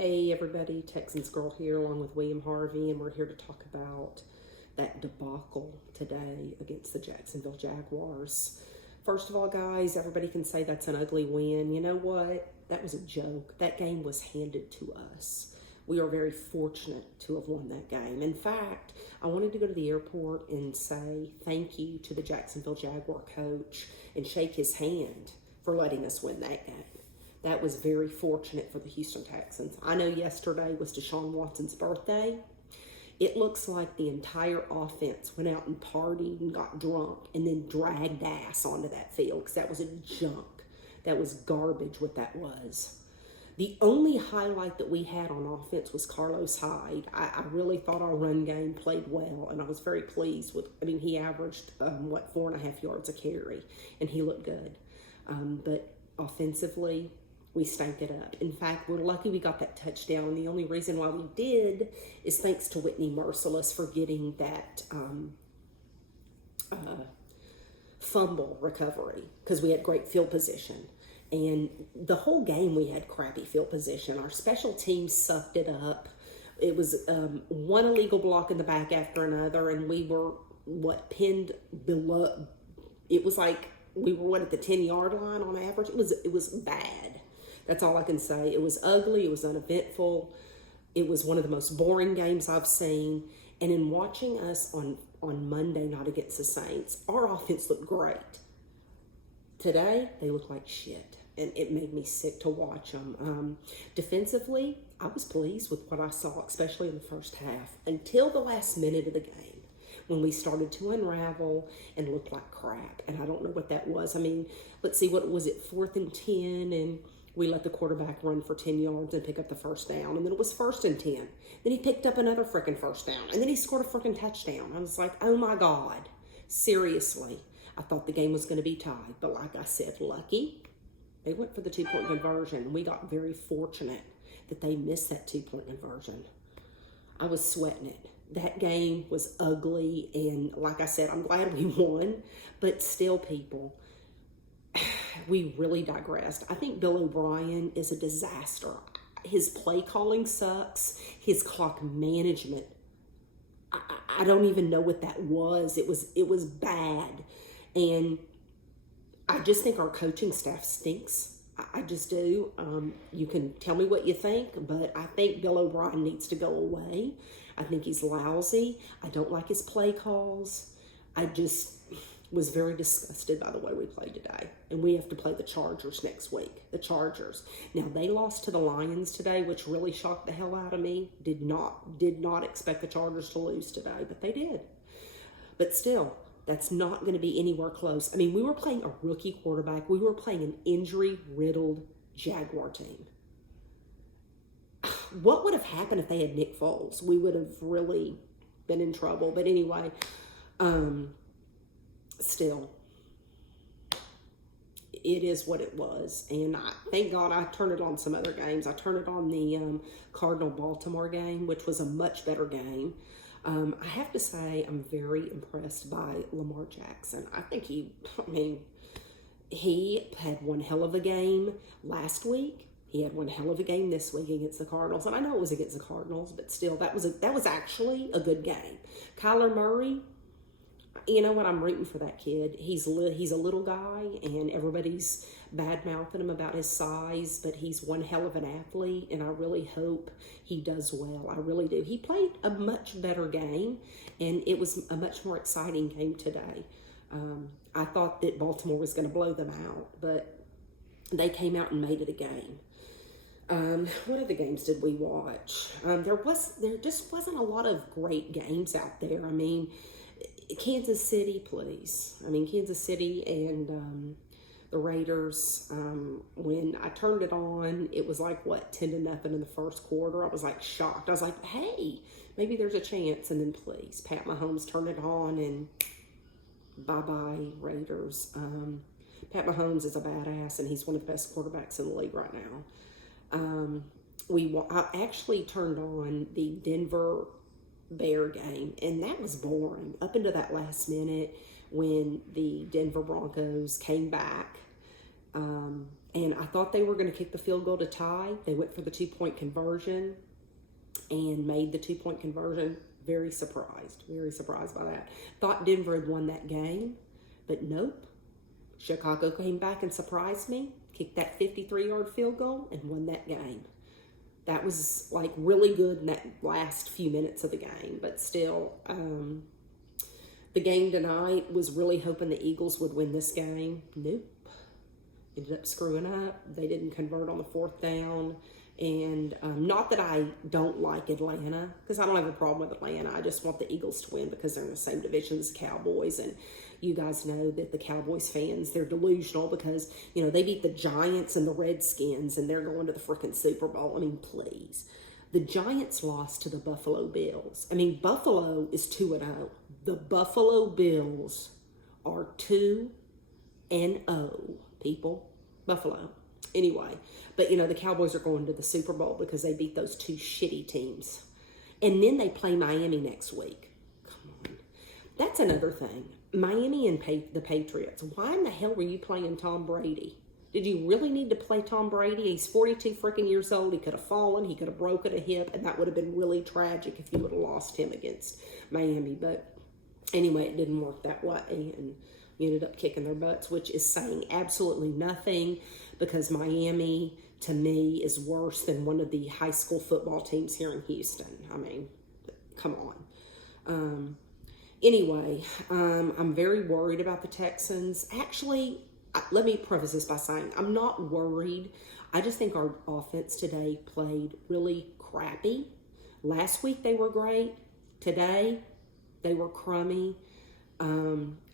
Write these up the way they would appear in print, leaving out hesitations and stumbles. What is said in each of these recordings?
Hey everybody, Texans Girl here along with William Harvey, and we're here to talk about that debacle today against the Jacksonville Jaguars. First of all, guys, everybody can say that's an ugly win. You know what? That was a joke. That game was handed to us. We are very fortunate to have won that game. In fact, I wanted to go to the airport and say thank you to the Jacksonville Jaguar coach and shake his hand for letting us win that game. That was very fortunate for the Houston Texans. I know yesterday was Deshaun Watson's birthday. It looks like the entire offense went out and partied and got drunk and then dragged ass onto that field because that was a junk. That was garbage what that was. The only highlight that we had on offense was Carlos Hyde. I really thought our run game played well, and I was very pleased with, he averaged, 4.5 yards a carry, and he looked good. But offensively, we stank it up. In fact, we're lucky we got that touchdown. And the only reason why we did is thanks to Whitney Merciless for getting that fumble recovery because we had great field position. And the whole game we had crappy field position. Our special teams sucked it up. It was one illegal block in the back after another, and we were, pinned below. It was like we were, at the 10-yard line on average. It was bad. That's all I can say. It was ugly. It was uneventful. It was one of the most boring games I've seen. And in watching us on Monday night against the Saints, our offense looked great. Today, they look like shit. And it made me sick to watch them. Defensively, I was pleased with what I saw, especially in the first half, until the last minute of the game, when we started to unravel and look like crap. And I don't know what that was. Let's see, what was it, 4th and 10, and we let the quarterback run for 10 yards and pick up the first down. And then it was 1st and 10. Then he picked up another freaking first down. And then he scored a freaking touchdown. I was like, oh my God. Seriously. I thought the game was going to be tied. But like I said, lucky. They went for the 2-point conversion. And we got very fortunate that they missed that 2-point conversion. I was sweating it. That game was ugly. And like I said, I'm glad we won. But still, people, we really digressed. I think Bill O'Brien is a disaster. His play calling sucks. His clock management, I don't even know what that was. It was bad. And I just think our coaching staff stinks. I just do. You can tell me what you think, but I think Bill O'Brien needs to go away. I think he's lousy. I don't like his play calls. I just was very disgusted by the way we played today. And we have to play the Chargers next week. The Chargers. Now, they lost to the Lions today, which really shocked the hell out of me. Did not expect the Chargers to lose today, but they did. But still, that's not going to be anywhere close. We were playing a rookie quarterback. We were playing an injury-riddled Jaguar team. What would have happened if they had Nick Foles? We would have really been in trouble. But anyway, still, it is what it was. And thank God I turned it on some other games. I turned it on the Cardinal-Baltimore game, which was a much better game. I have to say I'm very impressed by Lamar Jackson. I think he had one hell of a game last week. He had one hell of a game this week against the Cardinals. And I know it was against the Cardinals, but still, that was actually a good game. Kyler Murray, you know what? I'm rooting for that kid. He's a little guy, and everybody's bad-mouthing him about his size, but he's one hell of an athlete, and I really hope he does well. I really do. He played a much better game, and it was a much more exciting game today. I thought that Baltimore was going to blow them out, but they came out and made it a game. What other games did we watch? There just wasn't a lot of great games out there. Kansas City, please. Kansas City and the Raiders. When I turned it on, it was like, 10-0 in the first quarter. I was like shocked. I was like, hey, maybe there's a chance. And then please, Pat Mahomes turned it on and bye-bye Raiders. Pat Mahomes is a badass, and he's one of the best quarterbacks in the league right now. I actually turned on the Denver Bear game, and that was boring up until that last minute when the Denver Broncos came back And I thought they were going to kick the field goal to tie. They went for the 2-point conversion and made the 2-point conversion. Very surprised by that. Thought Denver had won that game, but nope. Chicago came back and surprised me, kicked that 53-yard field goal, and won that game. That was like really good in that last few minutes of the game, but still, the game tonight was really hoping the Eagles would win this game. Nope. Ended up screwing up. They didn't convert on the 4th down. And not that I don't like Atlanta, because I don't have a problem with Atlanta. I just want the Eagles to win because they're in the same division as the Cowboys. And you guys know that the Cowboys fans, they're delusional because, you know, they beat the Giants and the Redskins and they're going to the freaking Super Bowl. I mean, please. The Giants lost to the Buffalo Bills. I mean, Buffalo is 2-0. The Buffalo Bills are 2-0, people. Buffalo. Anyway, but you know, the Cowboys are going to the Super Bowl because they beat those 2 shitty teams. And then they play Miami next week. Come on. That's another thing. Miami and the Patriots. Why in the hell were you playing Tom Brady? Did you really need to play Tom Brady? He's 42 freaking years old. He could have fallen. He could have broken a hip. And that would have been really tragic if you would have lost him against Miami. But anyway, it didn't work that way. And you ended up kicking their butts, which is saying absolutely nothing because Miami, to me, is worse than one of the high school football teams here in Houston. I mean, come on. Anyway, I'm very worried about the Texans. Actually, let me preface this by saying I'm not worried. I just think our offense today played really crappy. Last week they were great. Today they were crummy.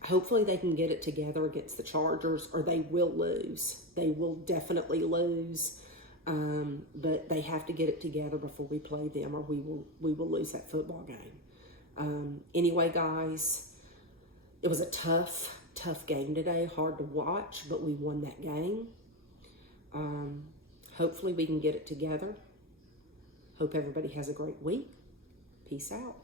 Hopefully they can get it together against the Chargers or they will lose. They will definitely lose. But they have to get it together before we play them or we will lose that football game. Anyway, guys, it was a tough game today. Hard to watch, but we won that game. Hopefully we can get it together. Hope everybody has a great week. Peace out.